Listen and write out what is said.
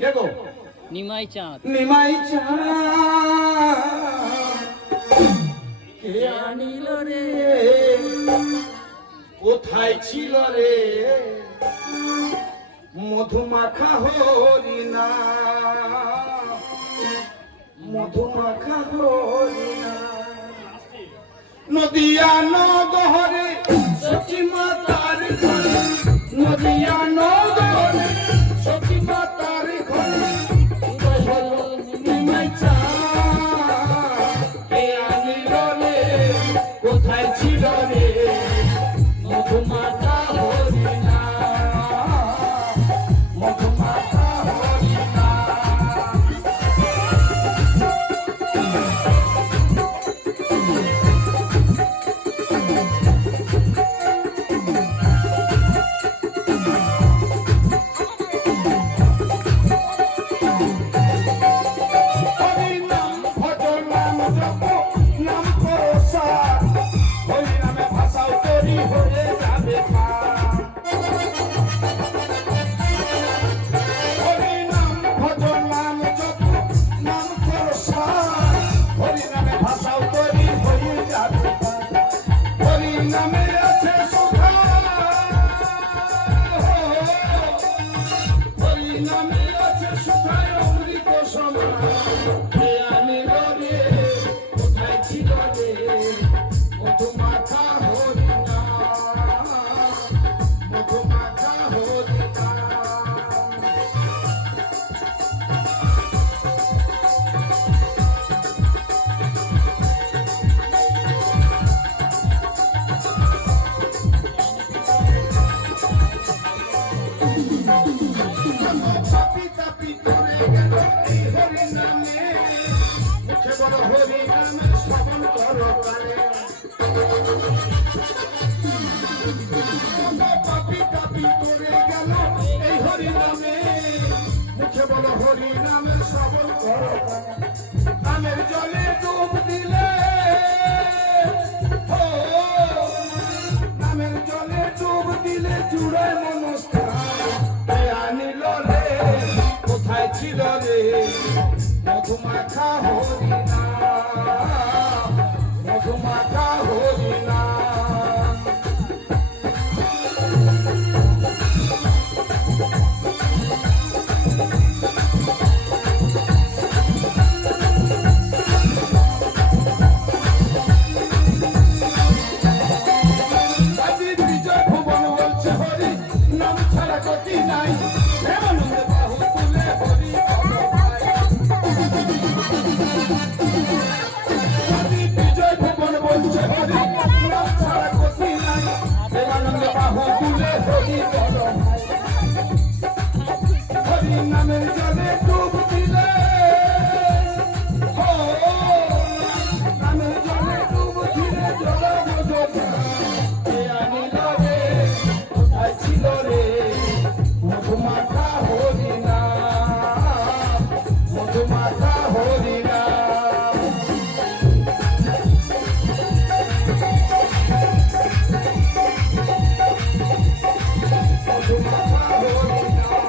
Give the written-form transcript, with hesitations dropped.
কে গো? নিমাই চাঁদ। নিমাই চাঁদ কে আনিল রে, কোথায় ছিল রে মধুমাখা হরিণা, মধুমাখা হরিণা। নদিয়া নগরে সচি মাতার ঘরে, নদিয়া নগরে সচি মাতার ঘরে নিমাই চাঁদ কে আনিল রে, কোথায় ছিল রে মধুমাখা হরিণা, মধুমাখা হরিণা। নামের জলে ডুব দিলে, নামের জলে ডুব দিলে জুড়ায় মনস্কার আনিল রে, কোথায় ছিল রে মধুমাখা হরিণা, মধুমাখা হরিণা। নামের জলে ডুব দিলে, নামের জলে ডুব দিলে জল আনিল রে, কোথায় ছিল রে মধুমাখা হরিণা, মধুমাখা হরিণা।